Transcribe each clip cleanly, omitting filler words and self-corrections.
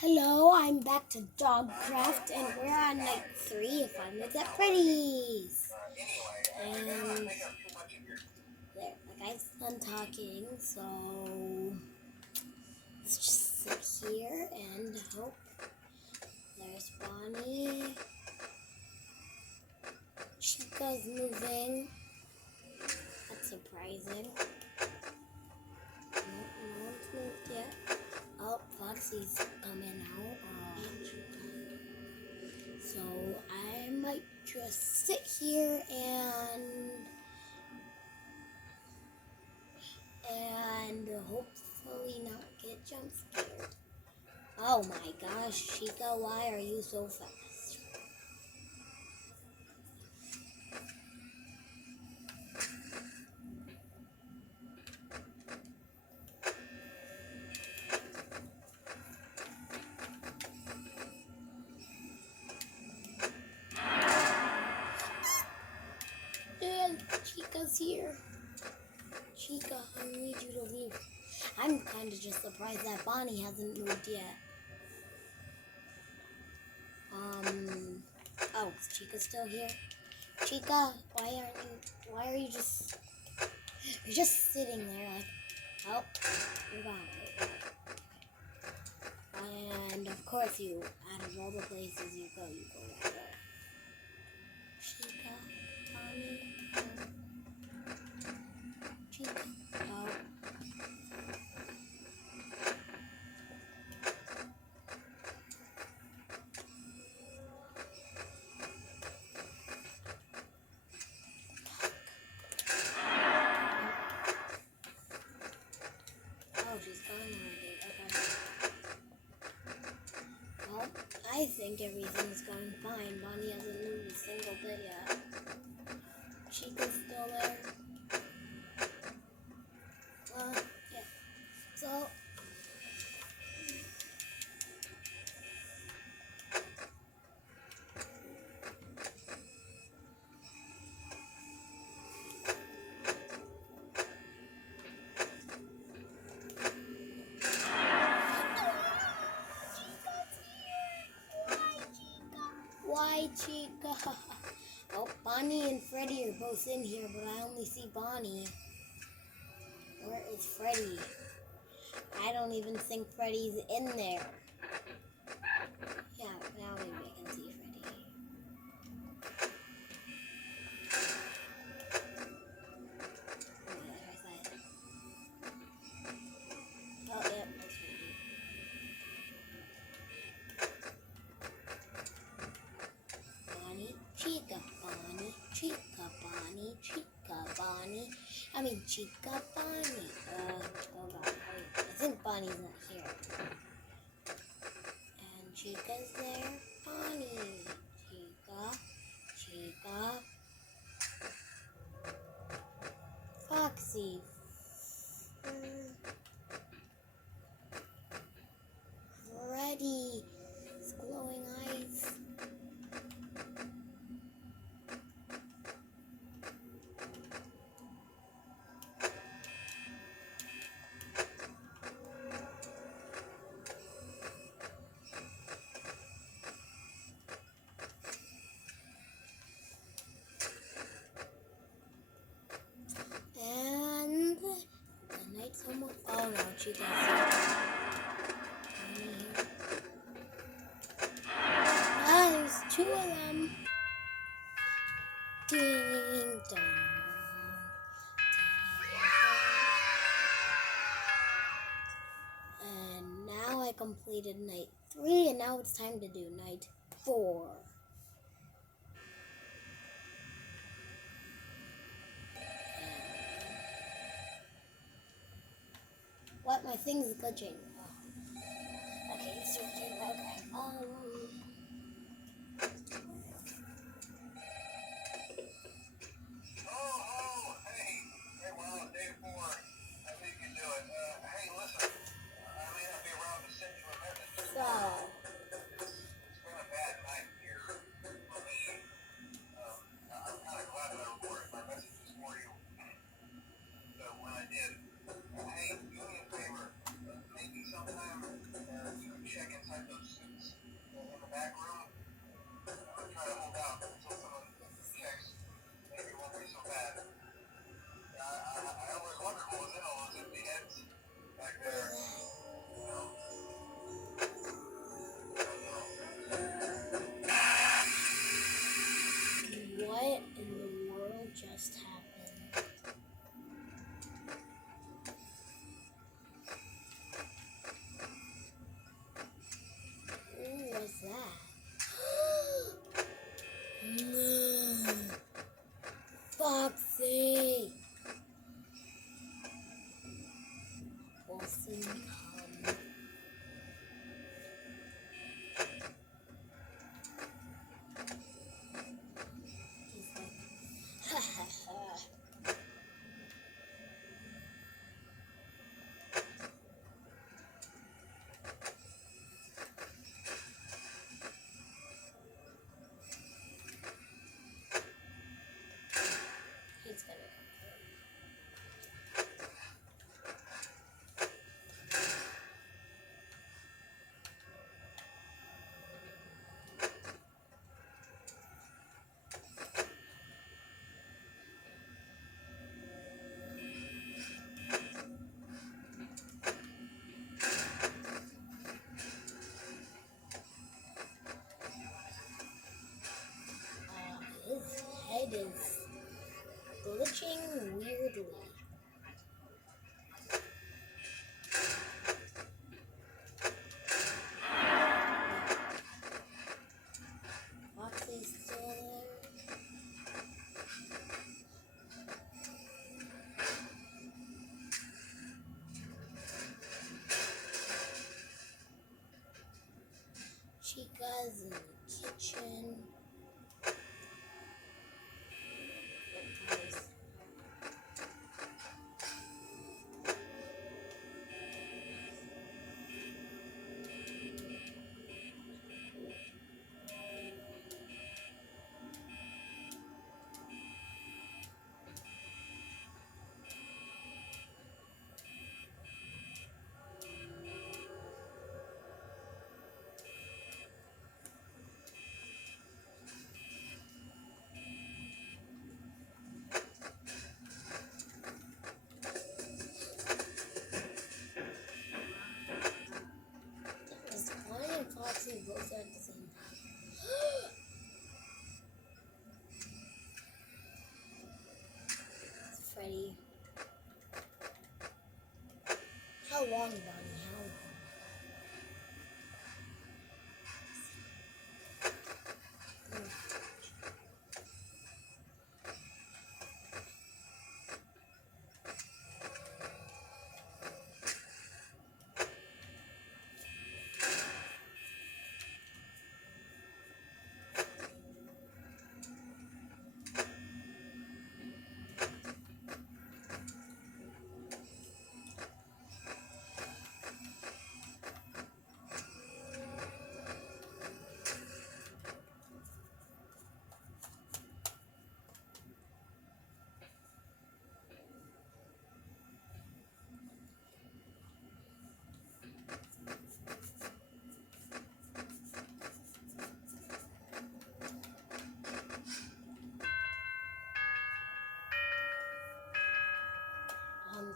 Hello, I'm back to Dogcraft, and we're on night 3 of Five Nights at Freddy's. And there, the guy's done talking, so let's just sit here and hope. There's Bonnie. Chica's moving. That's surprising. No one's moved yet. Oh, Foxy's coming out. So I might just sit here and hopefully not get jump scared. Oh my gosh, Chica, why are you so fast? And Chica's here. Chica, I need you to leave. I'm kind of just surprised that Bonnie hasn't moved yet. Oh, is Chica still here? Chica, why are you you're just sitting there like, oh, you're gone. And of course out of all the places you go right there. Chica, Bonnie, Chica, oh. Oh, she's gone already. Okay. Well, I think everything's going fine. Bonnie hasn't moved a single bit yet. Chica's still there. Yeah. So, why, Chica? Oh, Bonnie and Freddy are both in here, but I only see Bonnie. Where is Freddy? I don't even think Freddy's in there. Yeah, now maybe I can see Freddy. Oh, yeah, that's Freddy. Bonnie, Chica, Bonnie, Chica, Bonnie, Chica, Bonnie. Chica, Bonnie. Oh god, I think Bonnie's not here. And Chica's there. Bonnie, Chica, Chica, Foxy, Freddy, his glowing eyes. And the night's almost. Oh no, Chica's here. Ah, there's two of them. Ding dong. And now I completed night 3, and now it's time to do night 4. What? My thing's glitching. Oh. Okay, it's working. Okay. So. It is glitching weirdly. Foxy's still there. Chica's in the kitchen. Guys. Is Bonnie and Foxy both at the same time? It's Freddy. How long, Bonnie? How long?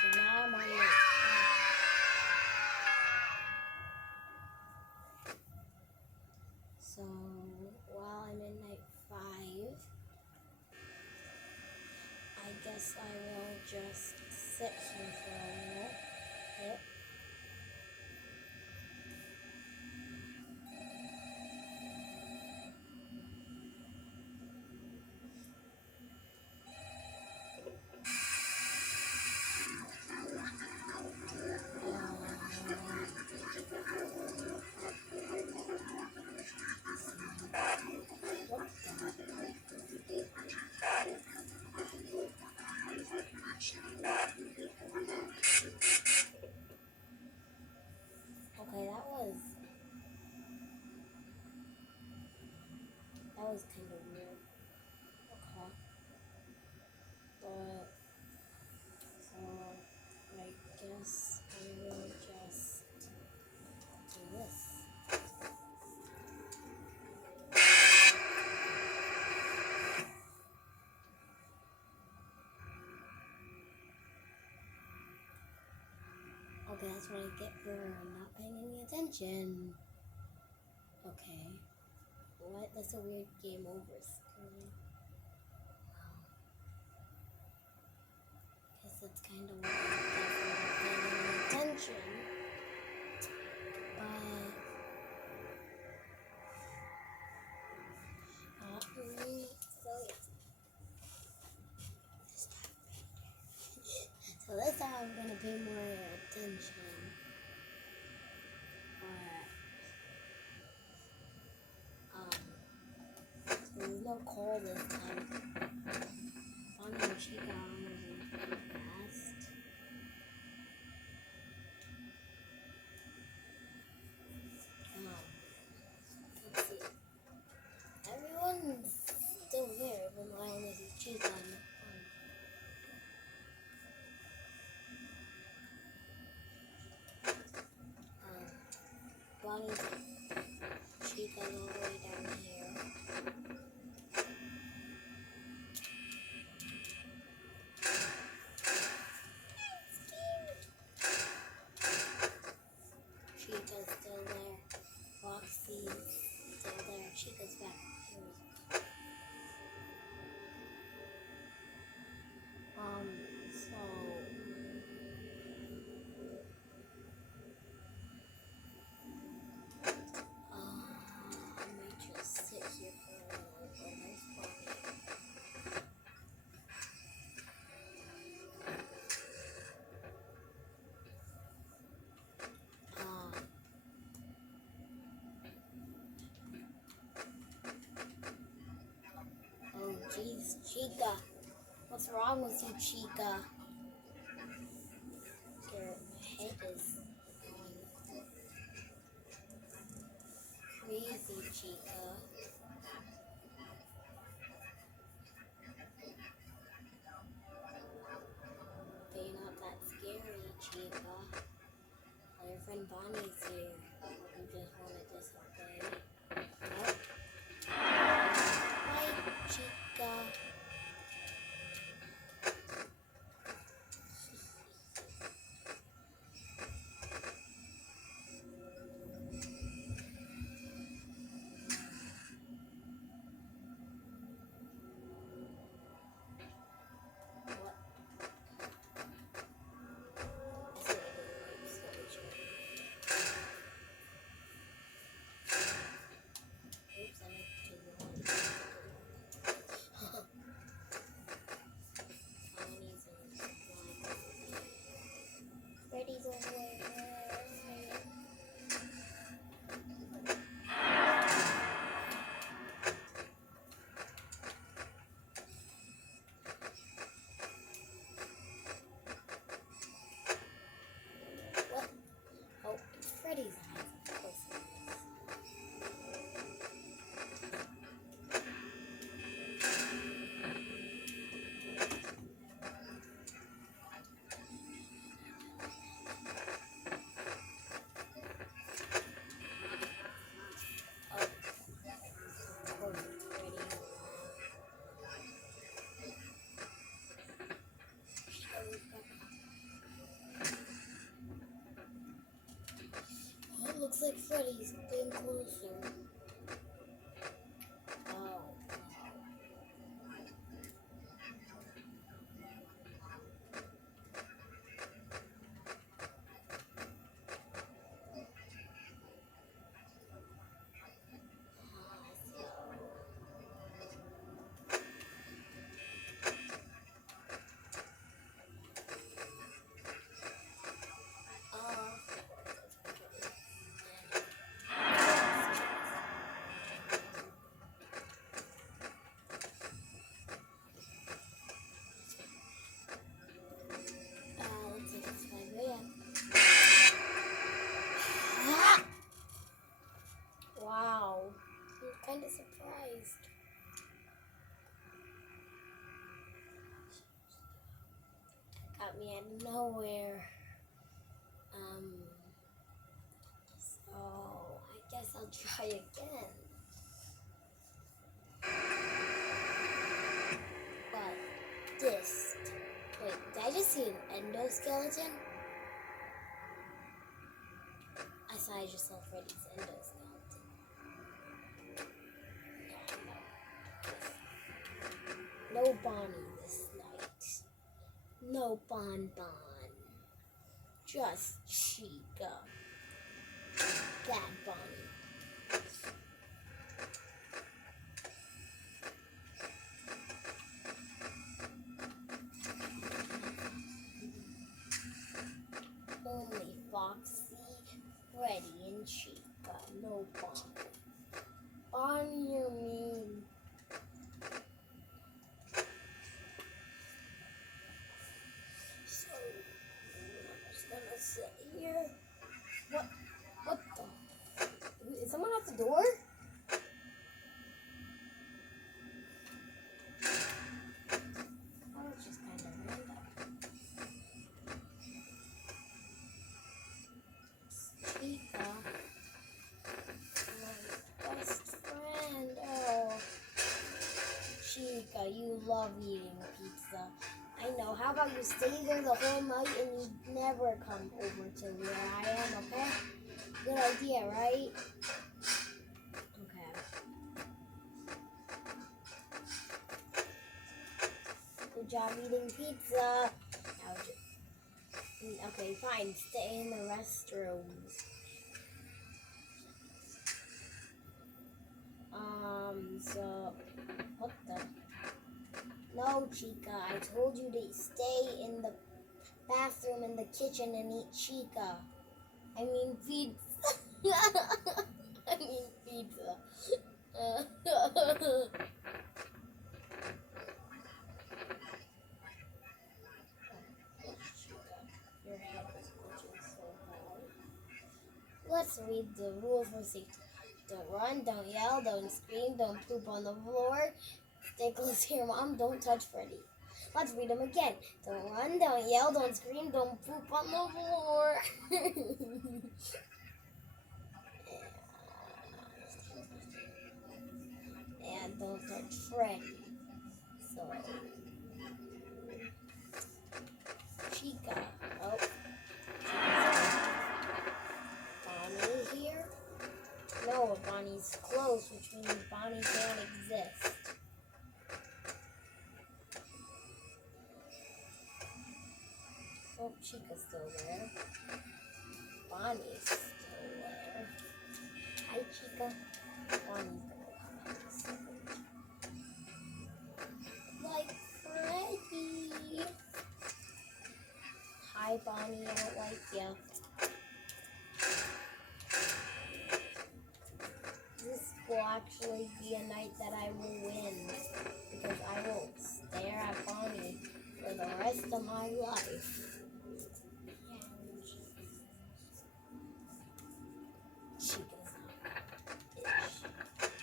So now I'm on night 5. So while I'm in night 5, I guess I will just sit here for a little bit. Okay, that was kind of weird. Okay. But so I guess I will just do this. Okay, that's what I get for not paying any attention. Okay. What? That's a weird game over screen. Guess that's kind of what I get for not paying any attention. So yeah. So this time I'm gonna pay more attention. So there's no call this time. Bonnie and Chica was pretty fast. Let's see. Everyone's still there, even though I only see Chica and Bonnie's Chica's all the way down here. Chica's still there. Foxy's still there. Chica's back here. Chica, what's wrong with you, Chica? Your head is going crazy, Chica. But you're not that scary, Chica. Well, your friend Bonnie's here. You just want to disobey. Oh. Hi, Chica. What? Oops, I meant to go on. Bonnie's in the Freddy's over there. What? Oh, it's Freddy's eyes. Of course it is. Oh, poor Freddy. Oh, it looks like Freddy's getting closer. Oh. Looks like it's 5 a.m. Wow, I'm kind of surprised. Got me out of nowhere. So I guess I'll try again. But this. Wait, did I just see an endoskeleton? I just saw Freddy's endoskeleton. No Bonnie this night. No Bon. Just Chica. Bad Bonnie. Only Foxy, Freddy, and Chica. No Bonnie. Bonnie, you mean? So, I'm just gonna sit here. What the? Is someone at the door? That was just kind of random. Chica. My best friend. Oh. Chica, you love eating pizza. I know. How about you stay there the whole night and you never come over to where I am, okay? Good idea, right? Okay. Good job eating pizza. Now okay, fine. Stay in the restrooms. So, what the? No, Chica. I told you to stay in the bathroom in the kitchen and eat Chica. I mean pizza. I mean pizza. read the rules for safety. Don't run, don't yell, don't scream, don't poop on the floor. Stay close to your mom, don't touch Freddy. Let's read them again. Don't run, don't yell, don't scream, don't poop on the floor. And don't touch Freddy. So, Chica. Oh, Bonnie here? No, Bonnie's close, which means Bonnie can't exist. Oh, Chica's still there. Bonnie's still there. Hi, Chica. Bonnie's gonna like Freddy. Hi, Bonnie. I don't like ya. This will actually be a night that I will win because I will stare at Bonnie for the rest of my life. Chica's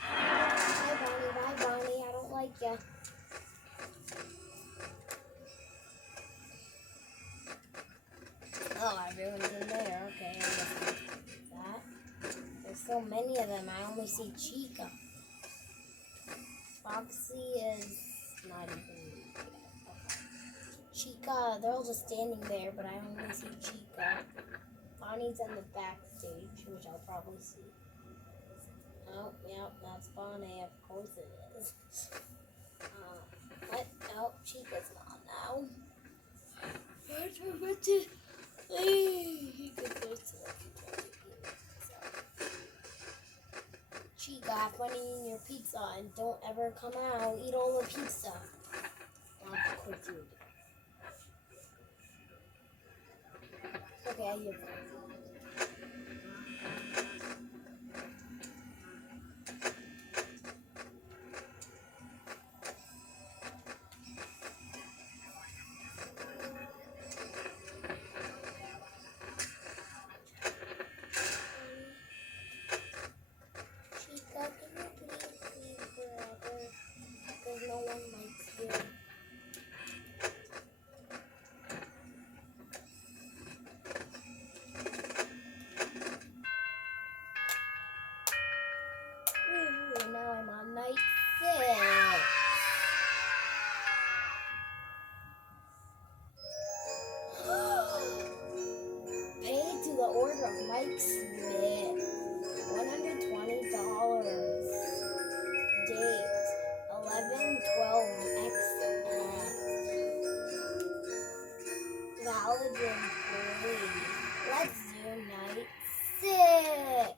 Hi, Bonnie. Bye, Bonnie. I don't like ya. Oh, everyone's in there. Okay, I guess that. There's so many of them. I only see Chica. Foxy is not even. Okay. Chica, they're all just standing there, but I only see Chica. Bonnie's in the backstage, which I'll probably see. Oh, yep, that's Bonnie. Of course it is. What? Oh, Chica's not now. What's it? He could go to the Chica, have fun eating your pizza and don't ever come out. Eat all the pizza. Of course you do. Okay, I hear that. Chica, can you please leave forever? Because no one likes you. Ooh, now I'm on night 6. Paid to the order of Mike Smith. $120. Date 11/12/XF. Valid room 3. Let's do night 6.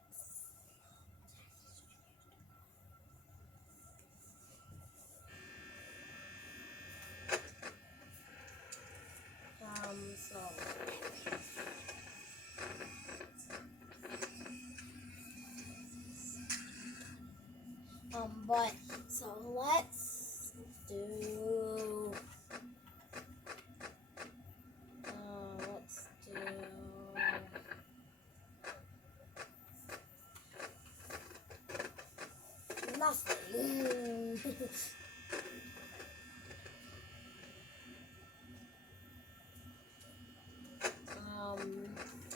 So let's do nothing.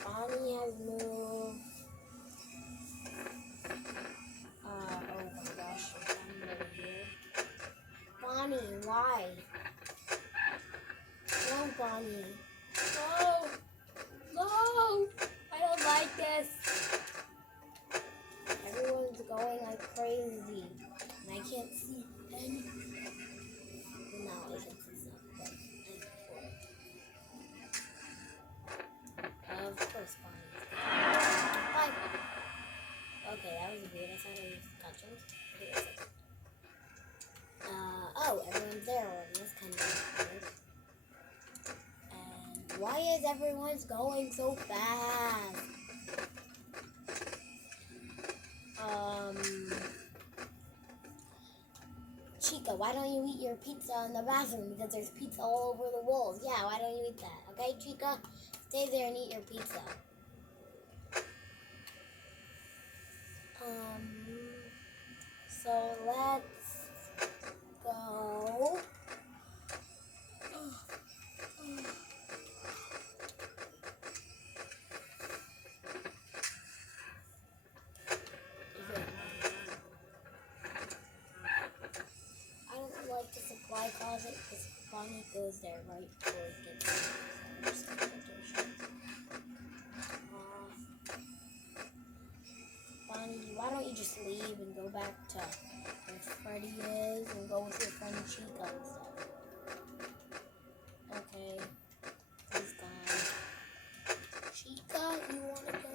Bonnie has moved. Oh my gosh, I'm over here. Bonnie, why? No, Bonnie. No! No! I don't like this. Everyone's going like crazy. And I can't see anything. No, I can see something. Of course, Bonnie. Bye. Okay, that was weird. I thought I was touching. Oh, everyone's there already. That's kind of weird. And why is everyone's going so fast? Chica, why don't you eat your pizza in the bathroom? Because there's pizza all over the walls. Yeah, why don't you eat that? Okay, Chica? Stay there and eat your pizza. So let's go. I don't like the supply closet because Bonnie goes there right before it gets Bonnie, why don't you just leave and go back to where Freddy is and go with your friend Chica and stuff? Okay, he's gone. Chica, you wanna go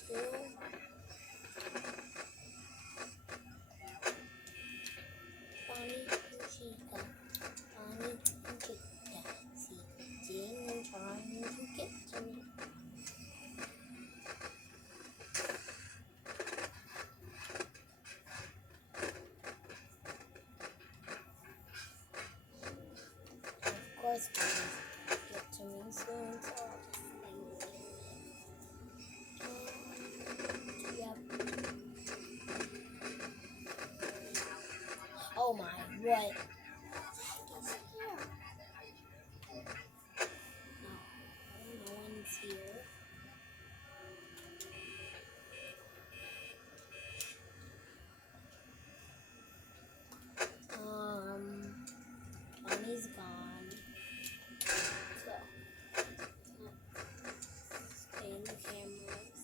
too? Bonnie and Chica. Bonnie and Chica. See, Jane and trying to get to me. Of course, Bonnie get to me soon, so I'll just leave it. Yep. Oh my, what? No one's here. Bonnie's gone. So, stay in the cameras.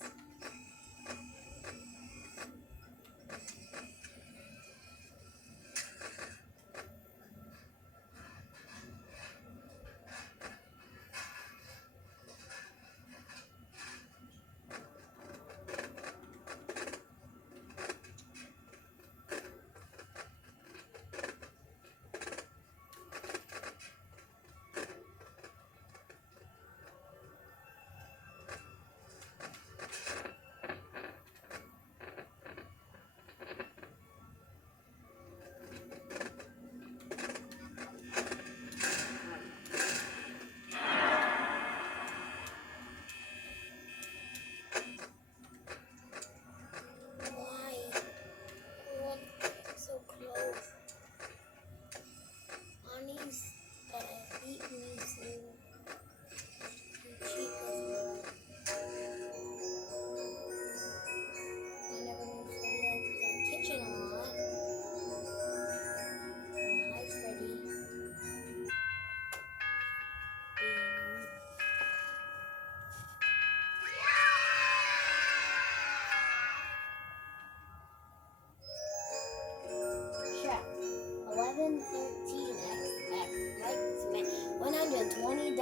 $120 and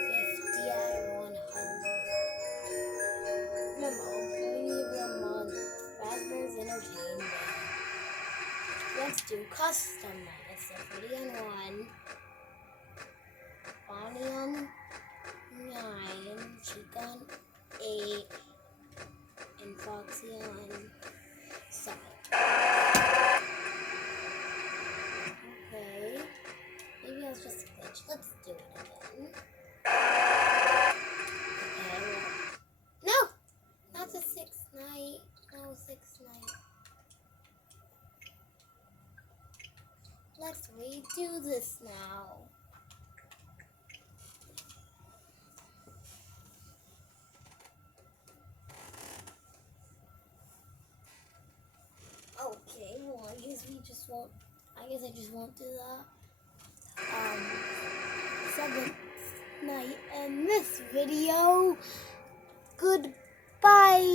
50 out of 100. Memo, premium month. Raspberries Entertainment. Let's do customize. So Freddy on 1, Bonnie on 9, Chica on 8, and Foxy on 7. Okay. Maybe I was just a glitch. Let's do it again. Okay. No! Not the 6th night. No, 6th night. Let's redo this now. Okay, well, I guess I just won't do that. 7th night in this video. Goodbye.